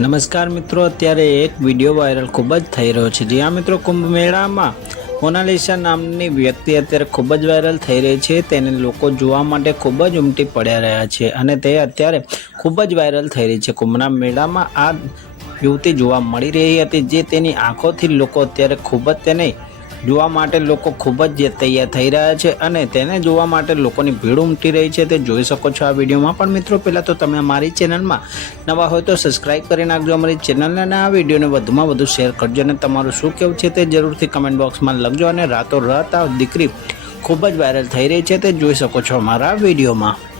નમસ્કાર મિત્રો, અત્યારે એક વીડિયો વાયરલ ખૂબ જ થઈ રહ્યો છે. જ્યાં મિત્રો કુંભ મેળામાં મોનાલિસા નામની વ્યક્તિ અત્યારે ખૂબ જ વાયરલ થઈ રહી છે. તેને લોકો જોવા માટે ખૂબ જ ઉમટી પડ્યા રહ્યા છે અને તે અત્યારે ખૂબ જ વાયરલ થઈ રહી છે. કુંભના મેળામાં આ યુવતી જોવા મળી રહી હતી, જે તેની આંખોથી લોકો અત્યારે ખૂબ જ તેને જોવા માટે લોકો ખૂબ જ તૈયાર થઈ રહ્યા છે અને તેને જોવા માટે લોકોની ભીડ ઉમટી રહી છે, તે જોઈ શકો છો આ વિડીયોમાં. પણ મિત્રો, પહેલાં તો તમે અમારી ચેનલમાં નવા હોય તો સબસ્ક્રાઈબ કરી નાખજો, અમારી ચેનલને અને આ વિડીયોને વધુમાં વધુ શેર કરજો અને તમારું શું કેવું છે તે જરૂરથી કમેન્ટ બોક્સમાં લખજો અને રાતો રાત આ દીકરી ખૂબ જ વાયરલ થઈ રહી છે, તે જોઈ શકો છો અમારા વિડીયોમાં.